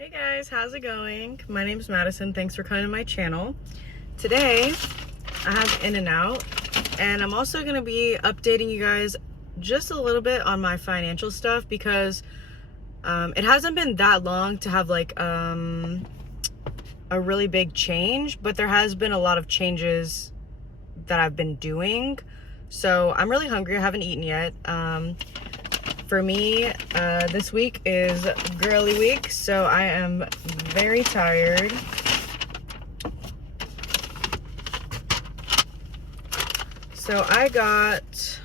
Hey guys, how's it going? My name's Madison. Thanks for coming to my channel. Today, I have In-N-Out, and I'm also going to be updating you guys just a little bit on my financial stuff because it hasn't been that long to have like a really big change, but there has been a lot of changes that I've been doing. So I'm really hungry. I haven't eaten yet. For me, this week is girly week, so I am very tired. So I got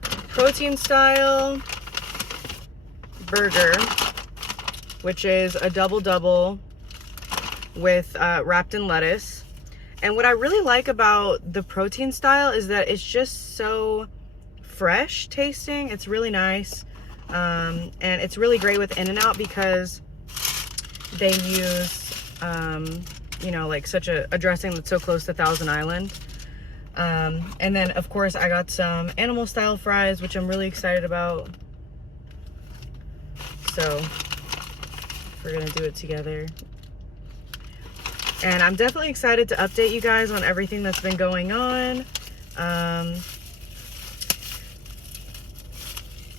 protein style burger, which is a double with wrapped in lettuce. And what I really like about the protein style is that it's just so fresh tasting. It's really nice, and it's really great with In-N-Out because they use you know, like such a dressing that's so close to Thousand Island. And then of course I got some animal style fries, which I'm really excited about, so we're gonna do it together. And I'm definitely excited to update you guys on everything that's been going on.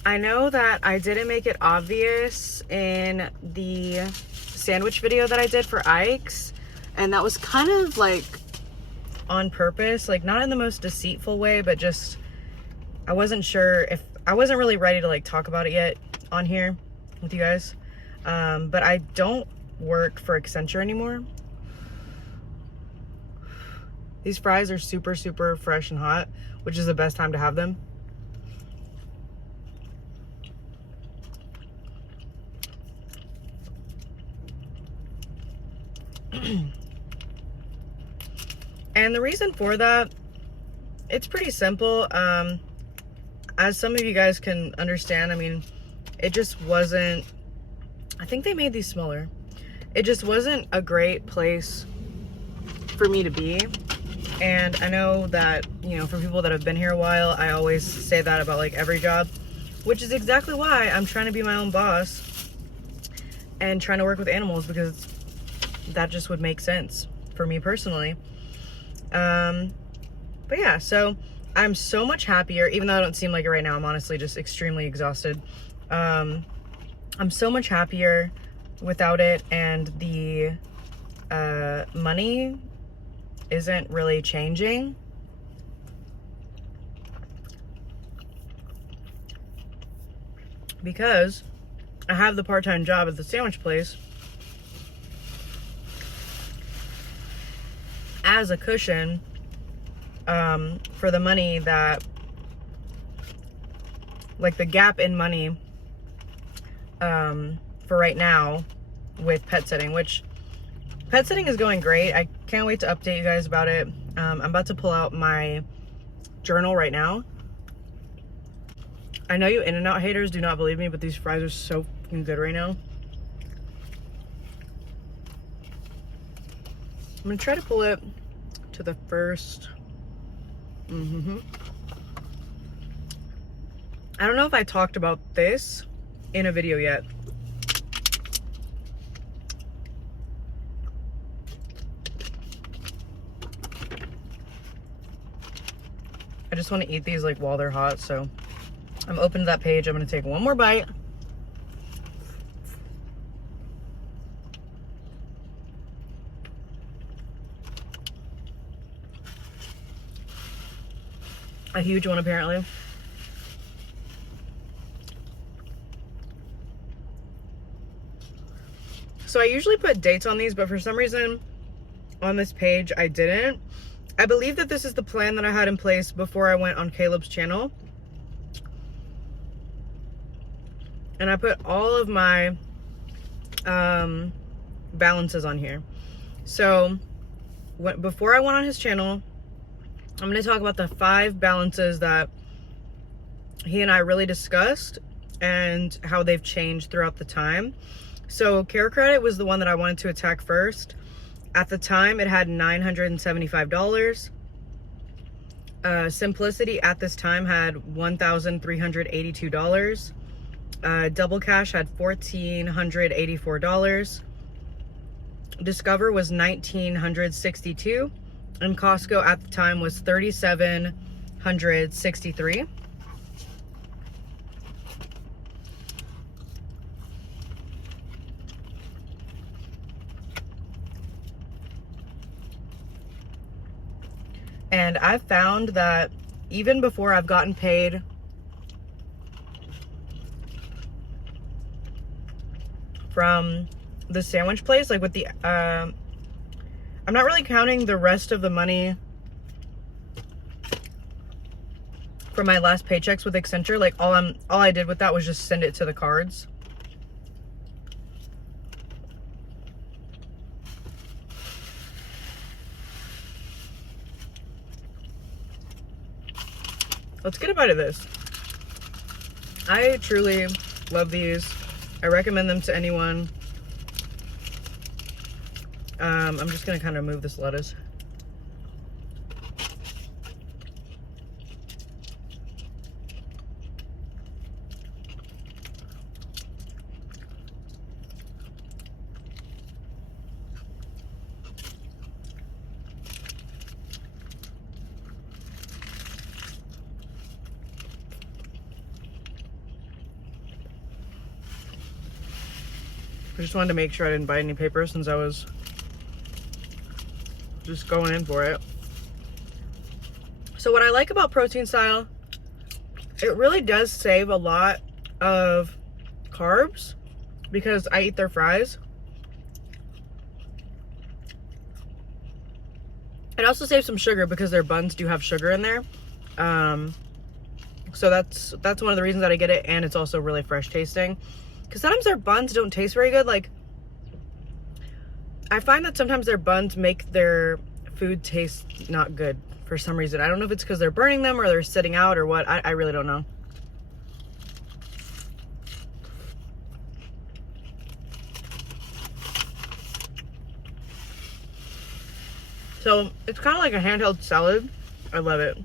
I know that I didn't make it obvious in the sandwich video that I did for Ike's, and that was kind of like on purpose, like not in the most deceitful way, but just I wasn't sure if I wasn't really ready to like talk about it yet on here with you guys. But I don't work for Accenture anymore. These fries are super fresh and hot, which is the best time to have them. And the reason for that, it's pretty simple. As some of you guys can understand, I mean, it just wasn't, I think they made these smaller. It just wasn't a great place for me to be. And I know that, you know, for people that have been here a while, I always say that about like every job, which is exactly why I'm trying to be my own boss and trying to work with animals, because that just would make sense for me personally. But yeah, so I'm so much happier, even though I don't seem like it right now. I'm honestly just extremely exhausted. I'm so much happier without it, and the money isn't really changing. Because I have the part-time job at the sandwich place as a cushion for the money that, like the gap in money for right now with pet sitting, which pet sitting is going great. I can't wait to update you guys about it. I'm about to pull out my journal right now. I know you In-N-Out haters do not believe me, but these fries are so fucking good right now. I'm gonna try to pull it to the first. I don't know if I talked about this in a video yet. I just want to eat these like while they're hot, so I'm open to that page. I'm gonna take one more bite. A huge one, apparently. So I usually put dates on these, but for some reason on this page I didn't. I believe that this is the plan that I had in place before I went on Caleb's channel. And I put all of my balances on here. So before I went on his channel, I'm going to talk about the 5 balances that he and I really discussed and how they've changed throughout the time. So Care Credit was the one that I wanted to attack first. At the time, it had $975. Simplicity at this time had $1,382. Double Cash had $1,484. Discover was 1,962, and Costco at the time was 3,763. And I've found that even before I've gotten paid from the sandwich place, like with the I'm not really counting the rest of the money from my last paychecks with Accenture. Like all I did with that was just send it to the cards. Let's get a bite of this. I truly love these. I recommend them to anyone. I'm just gonna kind of move this lettuce. I just wanted to make sure I didn't buy any paper since I was just going in for it. So what I like about Protein Style, it really does save a lot of carbs because I eat their fries. It also saves some sugar because their buns do have sugar in there. So that's one of the reasons that I get it, and it's also really fresh tasting. Because sometimes their buns don't taste very good. Like, I find that sometimes their buns make their food taste not good for some reason. I don't know if it's because they're burning them or they're sitting out or what. I really don't know. So it's kind of like a handheld salad. I love it.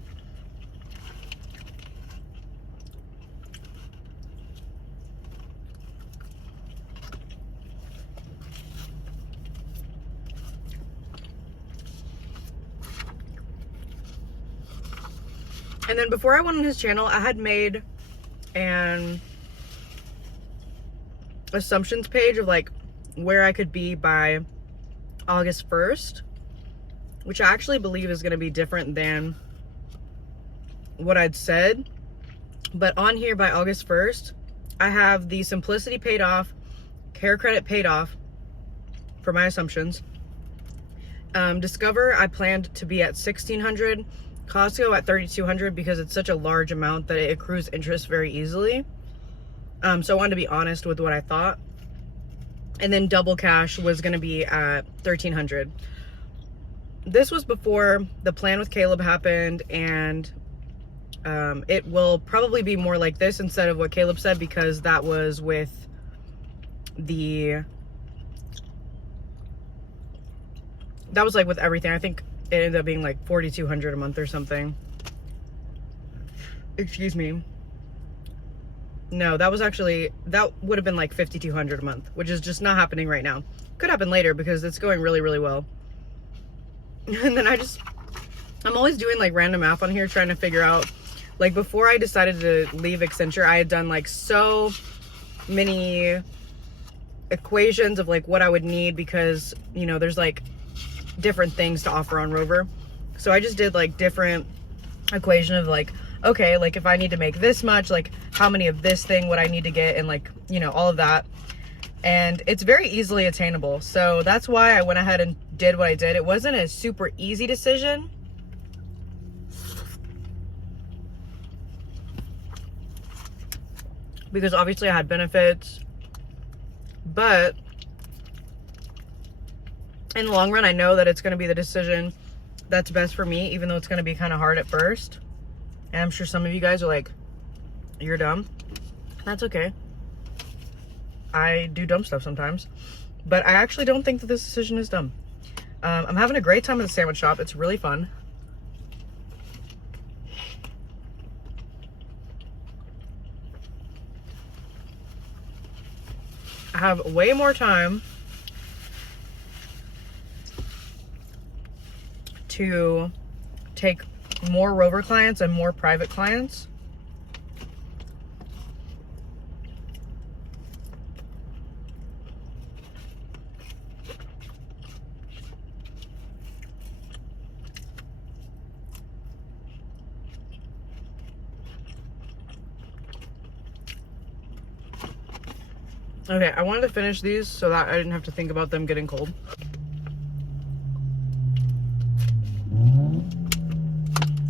And then before I went on his channel, I had made an assumptions page of like where I could be by August 1st, which I actually believe is going to be different than what I'd said. But on here by August 1st, I have the Simplicity paid off, Care Credit paid off for my assumptions. Discover, I planned to be at $1,600. Costco at $3,200 because it's such a large amount that it accrues interest very easily. So I wanted to be honest with what I thought. And then Double Cash was going to be at $1,300. This was before the plan with Caleb happened, and it will probably be more like this instead of what Caleb said, because that was with like with everything. I think it ended up being like $4,200 a month or something. Excuse me. No, that would have been like $5,200 a month, which is just not happening right now. Could happen later because it's going really, really well. And then I'm always doing like random math on here trying to figure out, like before I decided to leave Accenture, I had done like so many equations of like what I would need because, you know, there's like different things to offer on Rover. So I just did like different equation of like, okay, like if I need to make this much, like how many of this thing would I need to get, and like, you know, all of that. And it's very easily attainable. So that's why I went ahead and did what I did. It wasn't a super easy decision. Because obviously I had benefits. But in the long run, I know that it's going to be the decision that's best for me, even though it's going to be kind of hard at first. And I'm sure some of you guys are like, you're dumb. That's okay. I do dumb stuff sometimes. But I actually don't think that this decision is dumb. I'm having a great time at the sandwich shop. It's really fun. I have way more time to take more Rover clients and more private clients. Okay, I wanted to finish these so that I didn't have to think about them getting cold.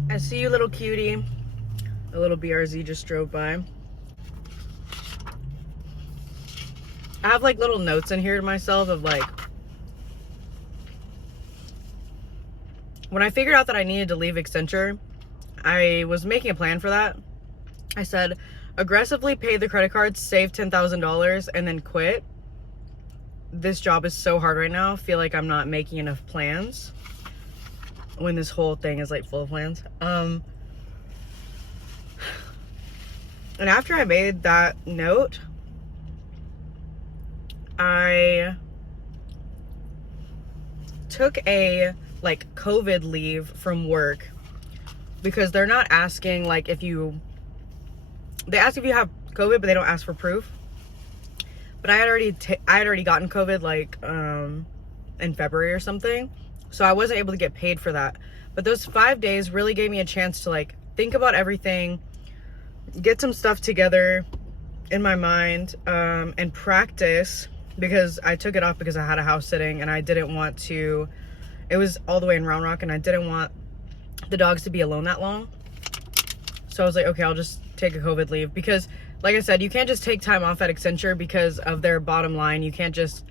I see you, little cutie. A little BRZ just drove by. I have like little notes in here to myself of like, when I figured out that I needed to leave Accenture, I was making a plan for that. I said, aggressively pay the credit cards, save $10,000, and then quit. This job is so hard right now. I feel like I'm not making enough plans when this whole thing is like full of plans. And after I made that note, I took a like COVID leave from work, because they're not asking like if you, they ask if you have COVID, but they don't ask for proof. But I had already gotten COVID like in February or something, so I wasn't able to get paid for that. But those 5 days really gave me a chance to like think about everything, get some stuff together in my mind, and practice, because I took it off because I had a house sitting and I didn't want to, it was all the way in Round Rock and I didn't want the dogs to be alone that long. So I was like, okay, I'll just take a COVID leave, because like I said, you can't just take time off at Accenture because of their bottom line. You can't just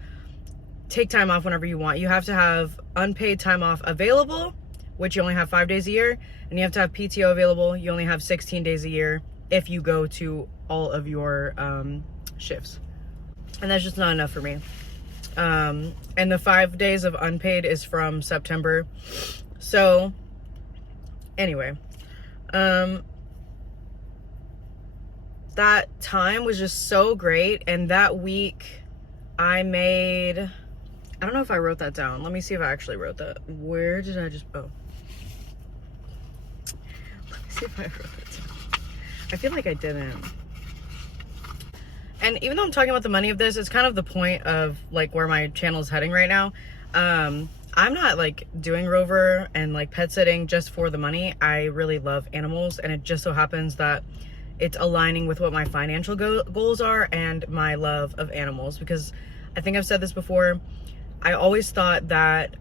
take time off whenever you want. You have to have unpaid time off available, which you only have 5 days a year, and you have to have PTO available. You only have 16 days a year if you go to all of your shifts, and that's just not enough for me. And the 5 days of unpaid is from September. So anyway, that time was just so great. And that week I made, I don't know if I wrote that down. Let me see if I actually wrote that. Where did I just, oh. Let me see if I wrote it down. I feel like I didn't. And even though I'm talking about the money of this, it's kind of the point of like where my channel is heading right now. I'm not like doing Rover and like pet sitting just for the money. I really love animals, and it just so happens that it's aligning with what my financial goals are and my love of animals. Because I think I've said this before, I always thought that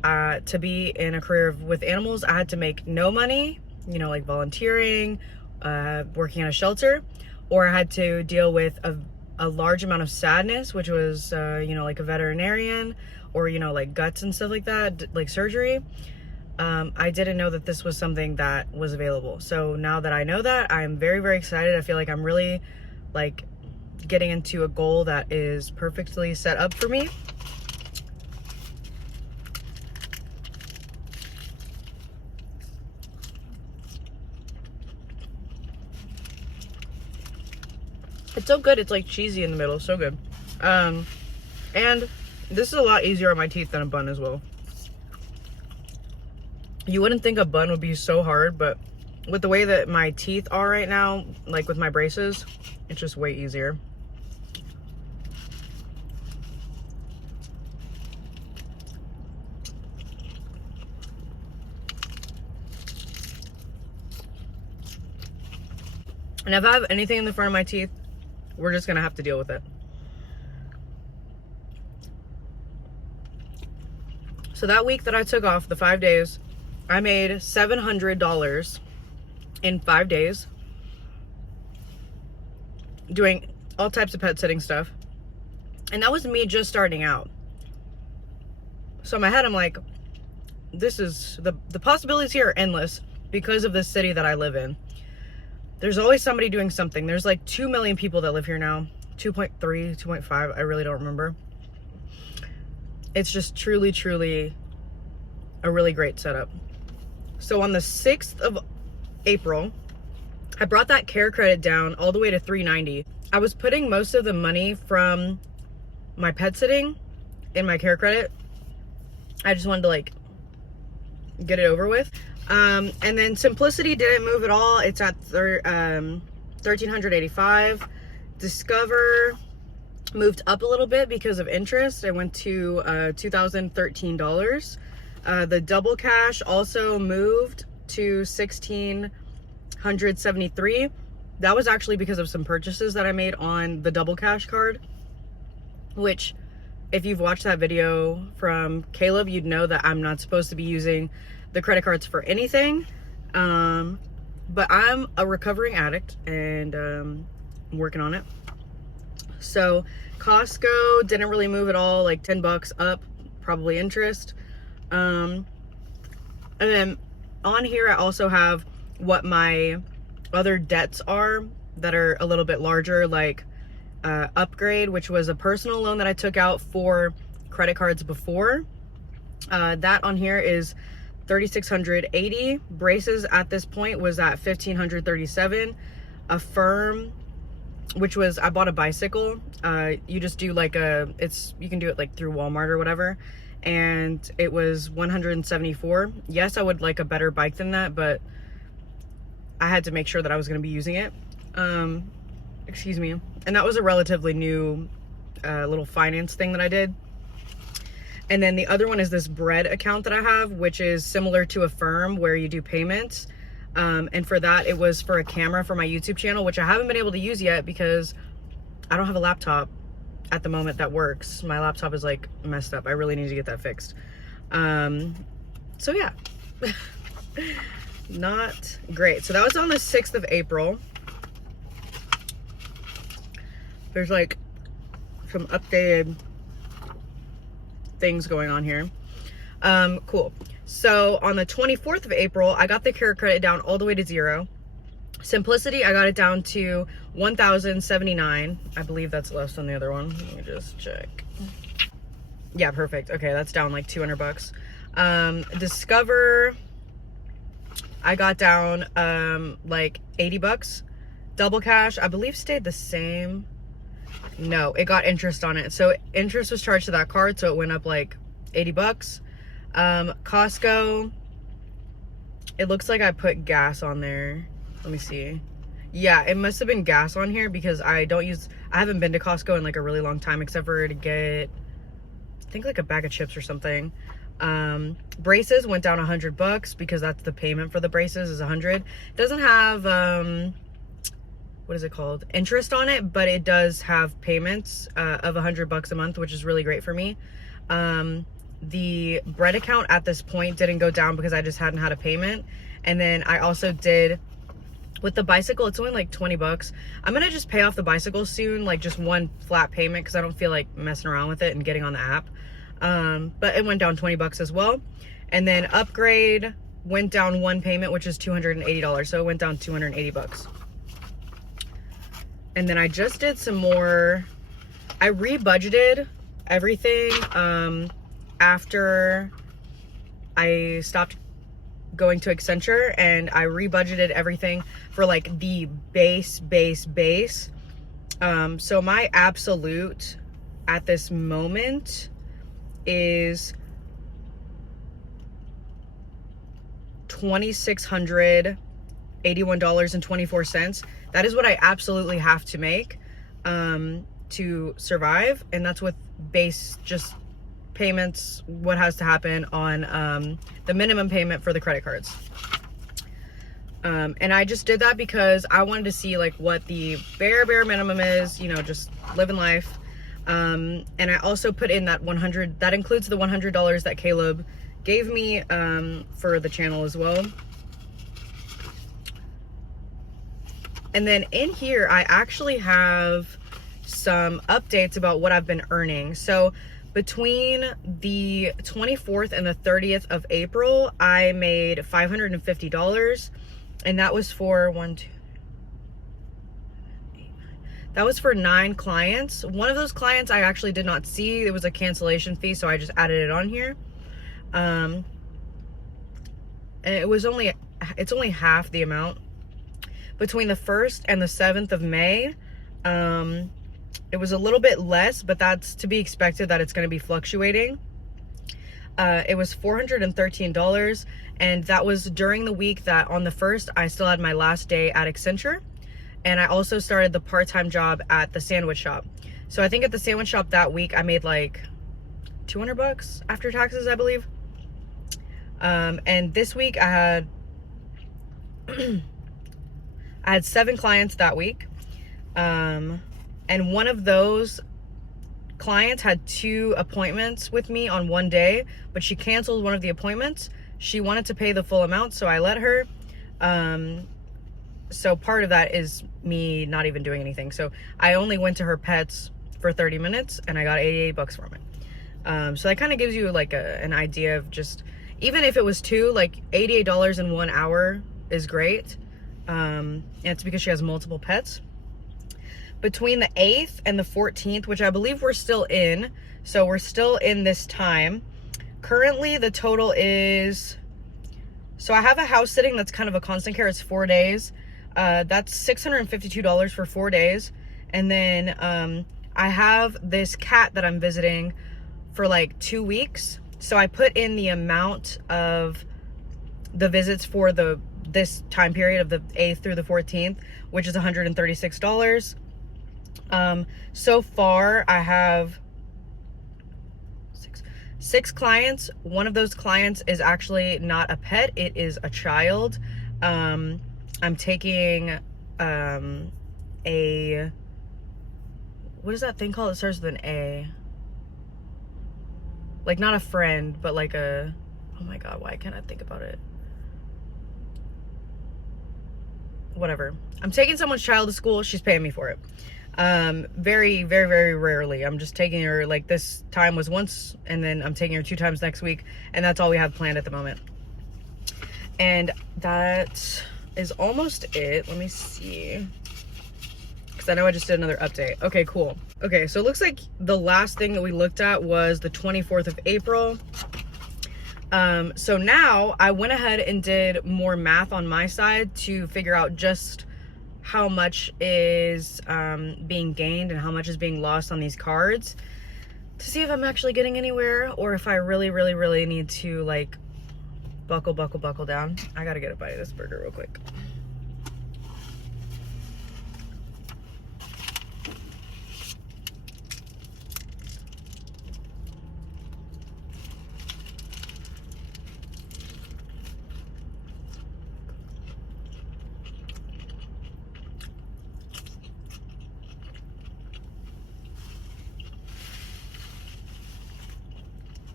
to be in a career with animals, I had to make no money, you know, like volunteering, working at a shelter, or I had to deal with a large amount of sadness, which was, you know, like a veterinarian, or, you know, like guts and stuff like that, like surgery. I didn't know that this was something that was available. So now that I know that, I'm very, very excited. I feel like I'm really like getting into a goal that is perfectly set up for me. It's so good. It's like cheesy in the middle. So good. And this is a lot easier on my teeth than a bun as well. You wouldn't think a bun would be so hard, but with the way that my teeth are right now, like with my braces, it's just way easier. And if I have anything in the front of my teeth, we're just gonna have to deal with it. So that week that I took off, the 5 days, I made $700 in 5 days doing all types of pet sitting stuff. And that was me just starting out. So in my head, I'm like, this is, the possibilities here are endless because of the city that I live in. There's always somebody doing something. There's like 2 million people that live here now. 2.3, 2.5, I really don't remember. It's just truly, truly a really great setup. So on the 6th of April, I brought that care credit down all the way to $390. I was putting most of the money from my pet sitting in my care credit. I just wanted to like get it over with. And then Simplicity didn't move at all. It's at 1,385. Discover moved up a little bit because of interest. It went to $2,013. The Double Cash also moved to $1,673. That was actually because of some purchases that I made on the Double Cash card, which, if you've watched that video from Caleb, you'd know that I'm not supposed to be using the credit cards for anything. But I'm a recovering addict, and I'm working on it. So Costco didn't really move at all, like $10 up, probably interest. And then on here I also have what my other debts are that are a little bit larger, like Upgrade, which was a personal loan that I took out for credit cards before. That on here is $3,680. Braces at this point was at $1,537. Affirm, which was, I bought a bicycle. You just do like you can do it like through Walmart or whatever, and it was $174. Yes, I would like a better bike than that, but I had to make sure that I was going to be using it. Excuse me. And that was a relatively new little finance thing that I did. And then the other one is this Bread account that I have, which is similar to Affirm, where you do payments. And for that, it was for a camera for my YouTube channel, which I haven't been able to use yet because I don't have a laptop at the moment that works. My laptop is like messed up. I really need to get that fixed. So yeah, not great. So that was on the 6th of April. There's like some updated things going on here. Cool. So on the 24th of April, I got the Care credit down all the way to 0. Simplicity, I got it down to $1,079. I believe that's less than the other one. Let me just check. Yeah, perfect. Okay, that's down like $200. Discover, I got down like $80. Double Cash, I believe, stayed the same. No, it got interest on it. So interest was charged to that card, so it went up like $80. Costco, it looks like I put gas on there. Let me see. Yeah, it must have been gas on here because I haven't been to Costco in like a really long time, except for to get, I think, like a bag of chips or something. Braces went down $100 because that's the payment for the braces is $100. It doesn't have what is it called, interest on it, but it does have payments of $100 a month, which is really great for me. The Bread account at this point didn't go down because I just hadn't had a payment. And then I also did with the bicycle, it's only like $20. I'm gonna just pay off the bicycle soon, like just one flat payment, because I don't feel like messing around with it and getting on the app. But it went down $20 as well. And then Upgrade went down one payment, which is $280, so it went down $280. And then I just did some more, I rebudgeted everything after I stopped going to Accenture, and I rebudgeted everything for like the base. So my absolute at this moment is $2,681.24. That is what I absolutely have to make to survive, and that's with base just payments, what has to happen on the minimum payment for the credit cards. And I just did that because I wanted to see like what the bare minimum is, you know, just living life. And I also put in that $100, that includes the $100 that Caleb gave me for the channel as well. And then in here, I actually have some updates about what I've been earning. So between the 24th and the 30th of April, I made $550. And that was for that was for 9 clients. One of those clients I actually did not see. It was a cancellation fee, so I just added it on here. And it's only half the amount. Between the 1st and the 7th of May, it was a little bit less, but that's to be expected, that it's going to be fluctuating. It was $413, and that was during the week that on the 1st I still had my last day at Accenture, and I also started the part-time job at the sandwich shop. So I think at the sandwich shop that week I made like $200 after taxes, I believe. And this week I had I had 7 clients that week, and one of those clients had 2 appointments with me on one day, but she canceled one of the appointments. She wanted to pay the full amount, so I let her. So part of that is me not even doing anything. So I only went to her pets for 30 minutes and I got $88 from it. So that kind of gives you like an idea of just, even if it was 2, like $88 in 1 hour is great. And it's because she has multiple pets. Between the 8th and the 14th, which I believe we're still in, so we're still in this time. Currently, the total is, so I have a house sitting that's kind of a constant care. It's 4 days. That's $652 for 4 days. And then I have this cat that I'm visiting for like 2 weeks. So I put in the amount of the visits for this time period of the 8th through the 14th, which is $136. So far I have six clients. One of those clients is actually not a pet, it is a child. I'm taking what is that thing called? It starts with an A. Like not a friend, but like a, oh my god, why can't I think about it? Whatever. I'm taking someone's child to school. She's paying me for it. Very, very, very rarely. I'm just taking her, like this time was once, and then I'm taking her 2 times next week, and that's all we have planned at the moment. And that is almost it. Let me see, because I know I just did another update. Okay, cool. Okay, so it looks like the last thing that we looked at was the 24th of April. So now I went ahead and did more math on my side to figure out just how much is being gained and how much is being lost on these cards, to see if I'm actually getting anywhere, or if I really, really, really need to like buckle down. I gotta get a bite of this burger real quick.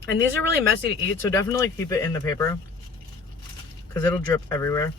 And these are really messy to eat, so definitely keep it in the paper, because it'll drip everywhere.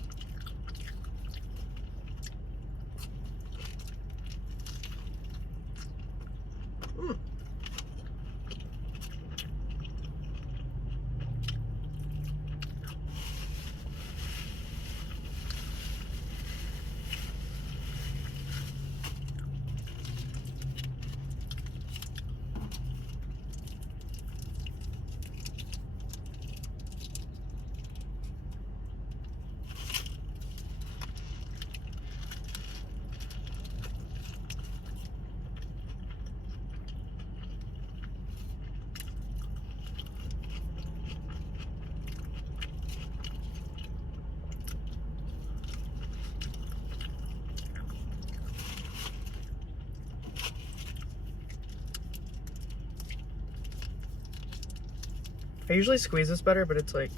I usually squeeze this better, but it's like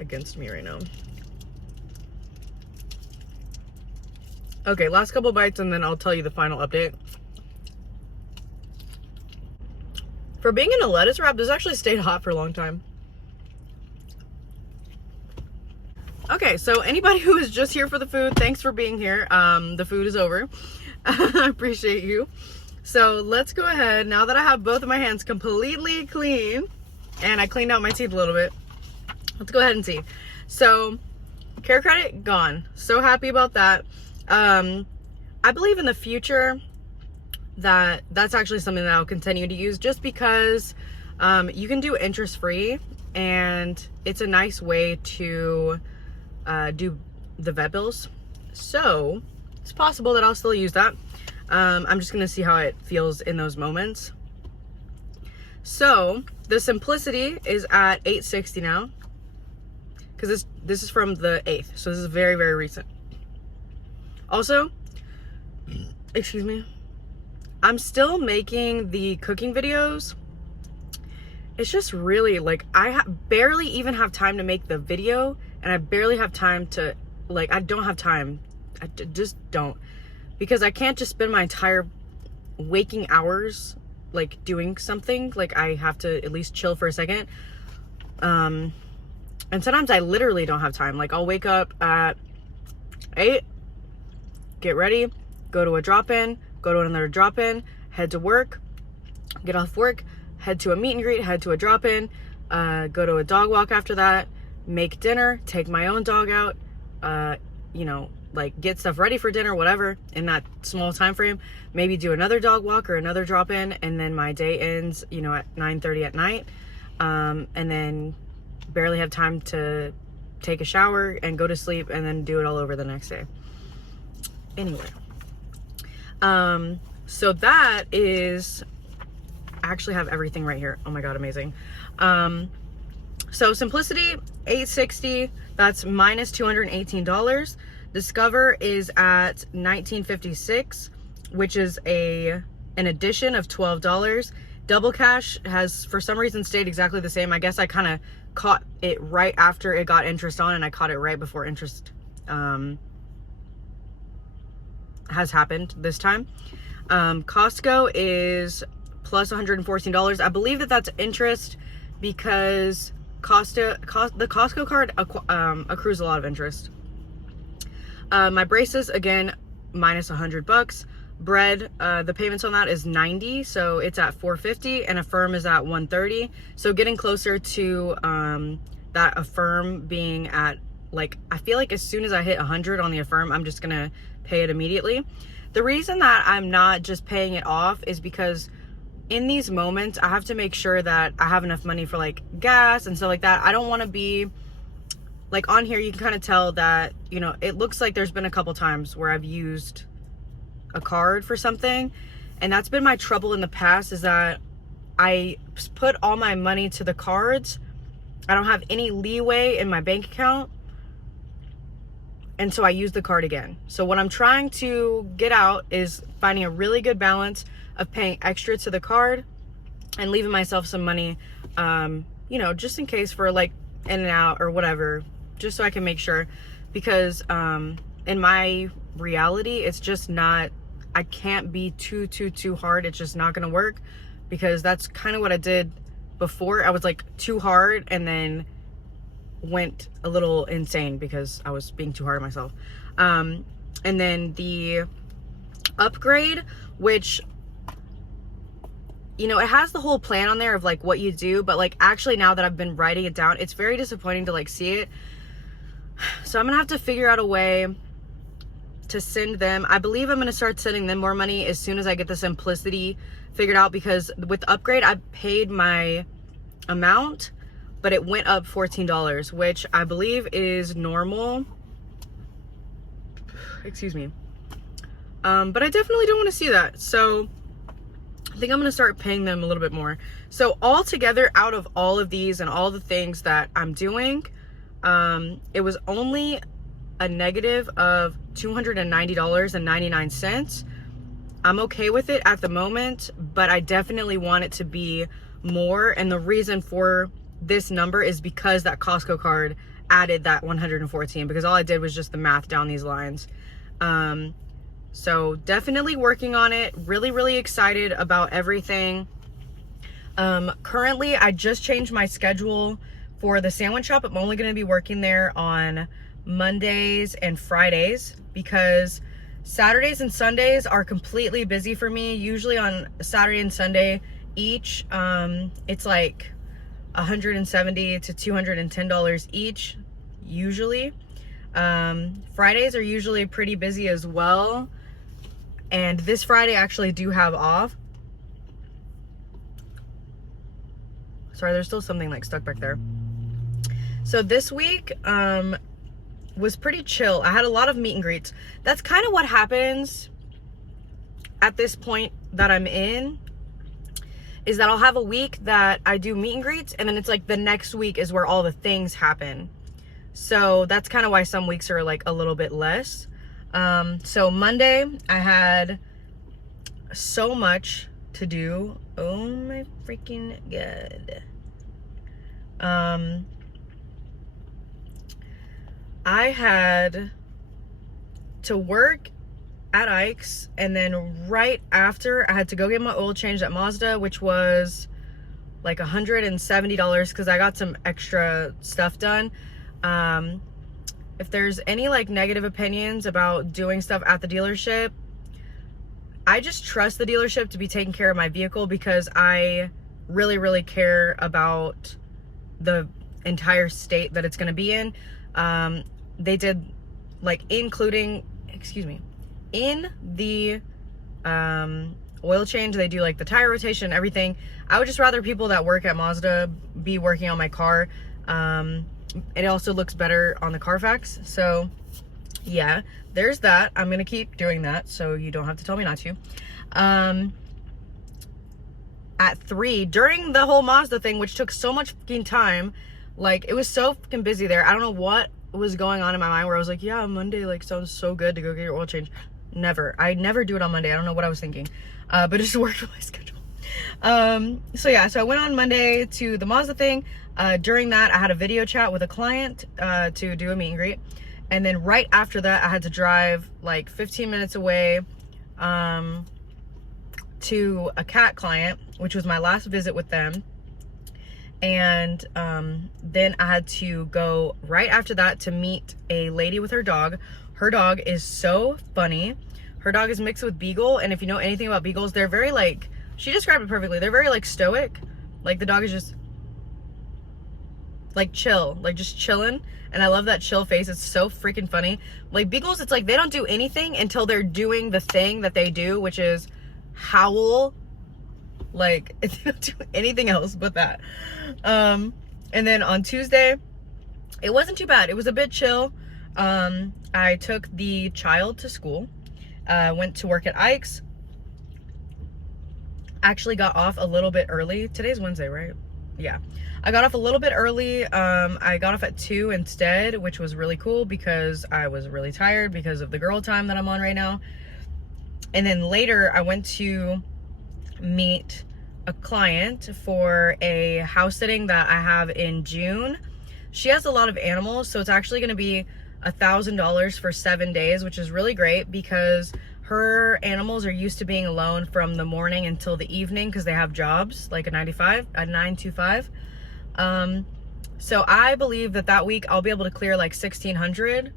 against me right now. Okay, last couple bites and then I'll tell you the final update. For being in a lettuce wrap, this actually stayed hot for a long time. Okay, so anybody who is just here for the food, thanks for being here. The food is over. I appreciate you. So let's go ahead, now that I have both of my hands completely clean, and I cleaned out my teeth a little bit, let's go ahead and see. So, care credit gone. So happy about that. I believe in the future that that's actually something that I'll continue to use, just because you can do interest free, and it's a nice way to do the vet bills. So it's possible that I'll still use that. I'm just gonna see how it feels in those moments. So the Simplicity is at $8.60 now, because this is from the 8th, so this is very, very recent. Also, excuse me, I'm still making the cooking videos. It's just really, like, I barely even have time to make the video, and I barely have time to, like, I don't have time. I just don't, because I can't just spend my entire waking hours, like, doing something. Like, I have to at least chill for a second. And sometimes I literally don't have time. Like, I'll wake up at 8, get ready, go to a drop-in, go to another drop-in, head to work, get off work, head to a meet and greet, head to a drop-in, go to a dog walk after that, make dinner, take my own dog out, you know, like, get stuff ready for dinner, whatever, in that small time frame, maybe do another dog walk or another drop-in, and then my day ends, you know, at 9:30 at night, and then barely have time to take a shower and go to sleep, and then do it all over the next day. Anyway, so that is, I actually have everything right here. Oh my god, amazing. So Simplicity, $8.60, that's minus $218. Discover is at $19.56, which is an addition of $12. Double Cash has, for some reason, stayed exactly the same. I guess I kind of caught it right after it got interest on, and I caught it right before interest has happened this time. Costco is plus $114. I believe that that's interest because the Costco card accrues a lot of interest. My braces, again, minus $100. Bread, the payments on that is $90, so it's at $450, and Affirm is at $130. So getting closer to that Affirm being at, like, I feel like as soon as I hit 100 on the Affirm, I'm just gonna pay it immediately. The reason that I'm not just paying it off is because in these moments, I have to make sure that I have enough money for, like, gas and stuff like that. I don't want to be, like, on here, you can kind of tell that, you know, it looks like there's been a couple times where I've used a card for something, and that's been my trouble in the past, is that I put all my money to the cards. I don't have any leeway in my bank account, and so I use the card again. So what I'm trying to get out is finding a really good balance of paying extra to the card and leaving myself some money, you know, just in case for, like, in and out or whatever, just so I can make sure, because in my reality, it's just not, I can't be too hard. It's just not gonna work, because that's kind of what I did before. I was, like, too hard and then went a little insane because I was being too hard on myself. And then the upgrade, which, you know, it has the whole plan on there of, like, what you do, but, like, actually now that I've been writing it down, it's very disappointing to, like, see it. So I'm gonna have to figure out a way to send them. I believe I'm gonna start sending them more money as soon as I get the Simplicity figured out, because with the upgrade, I paid my amount, but it went up $14, which I believe is normal. Excuse me. But I definitely don't want to see that. So I think I'm going to start paying them a little bit more. So altogether, out of all of these and all the things that I'm doing, it was only a negative of $290.99. I'm okay with it at the moment, but I definitely want it to be more. And the reason for this number is because that Costco card added that 114, because all I did was just the math down these lines. So definitely working on it. Really excited about everything. Currently, I just changed my schedule for the sandwich shop. I'm only going to be working there on Mondays and Fridays, because Saturdays and Sundays are completely busy for me. Usually on Saturday and Sunday each, it's like $170 to $210 each, usually. Fridays are usually pretty busy as well, and this Friday I actually do have off. Sorry, there's still something, like, stuck back there. So this week was pretty chill. I had a lot of meet and greets. That's kind of what happens at this point that I'm in, is that I'll have a week that I do meet and greets, and then it's like the next week is where all the things happen. So that's kind of why some weeks are like a little bit less. So Monday I had so much to do. Oh my freaking god. I had to work at Ike's, and then right after I had to go get my oil changed at Mazda, which was like $170 because I got some extra stuff done. If there's any like negative opinions about doing stuff at the dealership, I just trust the dealership to be taking care of my vehicle because I really, really care about the entire state that it's going to be in. They did like including, in the oil change, they do like the tire rotation, everything. I would just rather people that work at Mazda be working on my car. It also looks better on the Carfax. So yeah, there's that. I'm gonna keep doing that, so you don't have to tell me not to. At 3, during the whole Mazda thing, which took so much fucking time, like it was so fucking busy there. I don't know what was going on in my mind where I was like, yeah, Monday like sounds so good to go get your oil change. I never do it on Monday. I don't know what I was thinking, but it just worked with my schedule. So yeah, so I went on Monday to the Mazda thing. During that, I had a video chat with a client to do a meet and greet, and then right after that I had to drive like 15 minutes away to a cat client, which was my last visit with them. And then I had to go right after that to meet a lady with her dog. Her dog is so funny. Her dog is mixed with Beagle, and if you know anything about Beagles, they're very like, she described it perfectly, they're very like stoic. Like the dog is just like chill, like just chilling. And I love that chill face. It's so freaking funny. Like Beagles, it's like they don't do anything until they're doing the thing that they do, which is howl. Like they don't do anything else but that. And then on Tuesday, it wasn't too bad. It was a bit chill. I took the child to school, went to work at Ike's. Actually got off a little bit early. Today's Wednesday, right? Yeah. I got off a little bit early. I got off at 2 instead, which was really cool because I was really tired because of the girl time that I'm on right now. And then later I went to meet a client for a house sitting that I have in June. She has a lot of animals, so it's actually going to be $1,000 for 7 days, which is really great because her animals are used to being alone from the morning until the evening because they have jobs like a 9 to 5. So I believe that week I'll be able to clear like $1,600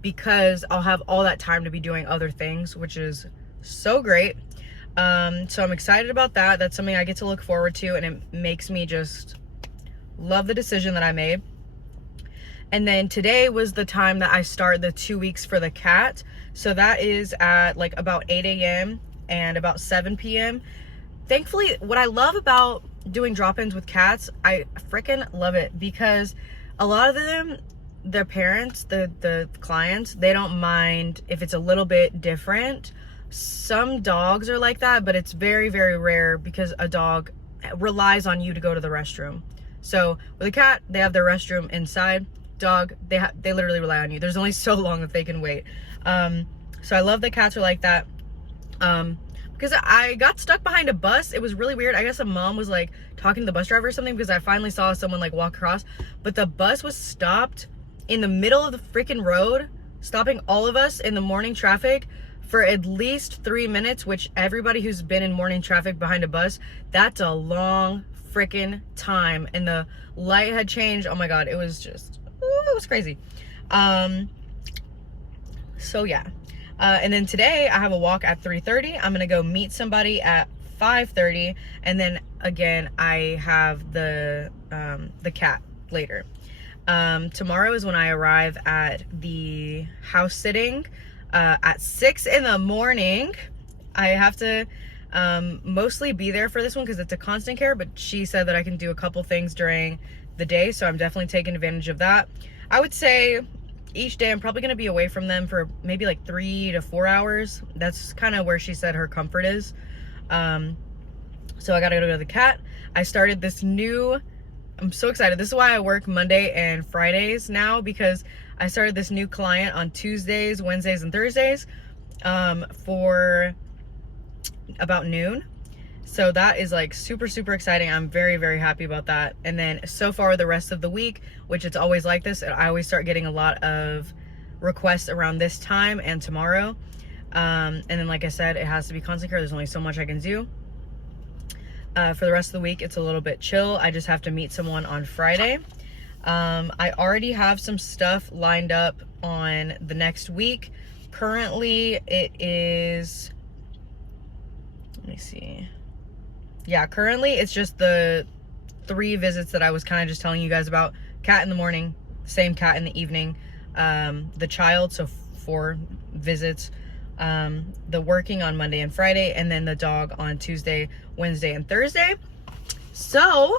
because I'll have all that time to be doing other things, which is so great. So I'm excited about that. That's something I get to look forward to, and it makes me just love the decision that I made. And then today was the time that I start the 2 weeks for the cat. So that is at like about 8 a.m. and about 7 p.m. Thankfully, what I love about doing drop-ins with cats, I freaking love it because a lot of them, their parents, the clients, they don't mind if it's a little bit different. Some dogs are like that, but it's very, very rare because a dog relies on you to go to the restroom. So with a cat, they have their restroom inside. Dog, they literally rely on you. There's only so long that they can wait. So I love that cats are like that. Because I got stuck behind a bus. It was really weird. I guess a mom was like talking to the bus driver or something because I finally saw someone like walk across, but the bus was stopped in the middle of the freaking road, stopping all of us in the morning traffic for at least 3 minutes, which everybody who's been in morning traffic behind a bus, that's a long freaking time. And the light had changed. Oh my God, it was just, it was crazy. So yeah. And then today I have a walk at 3:30. I'm gonna go meet somebody at 5:30, and then again I have the cat later. Tomorrow is when I arrive at the house sitting at 6 in the morning. I have to mostly be there for this one because it's a constant care, but she said that I can do a couple things during the day, so I'm definitely taking advantage of that. I would say each day I'm probably going to be away from them for maybe like 3 to 4 hours. That's kind of where she said her comfort is. So So I gotta go to the cat. I started this new, I'm so excited. This is why I work Monday and Fridays now, because I started this new client on Tuesdays, Wednesdays, and Thursdays for about noon. So that is like super, super exciting. I'm very, very happy about that. And then so far the rest of the week, which it's always like this, I always start getting a lot of requests around this time and tomorrow. And then, like I said, it has to be constant care. There's only so much I can do. For the rest of the week, it's a little bit chill. I just have to meet someone on Friday. I already have some stuff lined up on the next week. Currently, it is, let me see. Yeah, currently it's just the 3 visits that I was kind of just telling you guys about. Cat in the morning, same cat in the evening. The child, so 4 visits. The working on Monday and Friday, and then the dog on Tuesday, Wednesday, and Thursday. So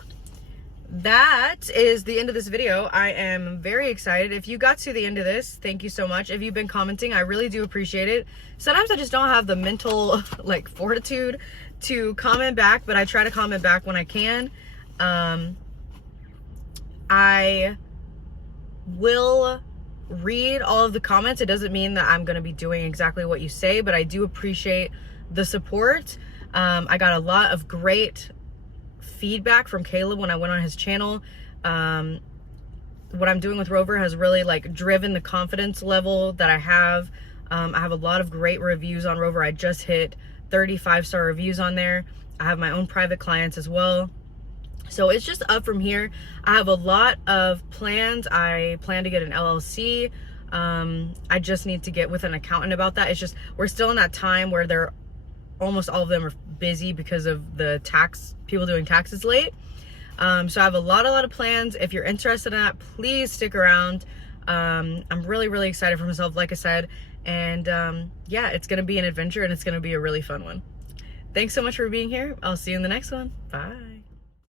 that is the end of this video. I am very excited. If you got to the end of this, thank you so much. If you've been commenting, I really do appreciate it. Sometimes I just don't have the mental like fortitude to comment back, but I try to comment back when I can. I will read all of the comments. It doesn't mean that I'm going to be doing exactly what you say, but I do appreciate the support. I got a lot of great feedback from Caleb when I went on his channel. What I'm doing with Rover has really like driven the confidence level that I have. I have a lot of great reviews on Rover. I just hit 35-star reviews on there. I have my own private clients as well. So it's just up from here. I have a lot of plans. I plan to get an LLC. I just need to get with an accountant about that. It's just, we're still in that time where they're, almost all of them are busy because of the people doing taxes late. So I have a lot of plans. If you're interested in that, please stick around. I'm really, really excited for myself, like I said. And yeah, it's going to be an adventure, and it's going to be a really fun one. Thanks so much for being here. I'll see you in the next one. Bye.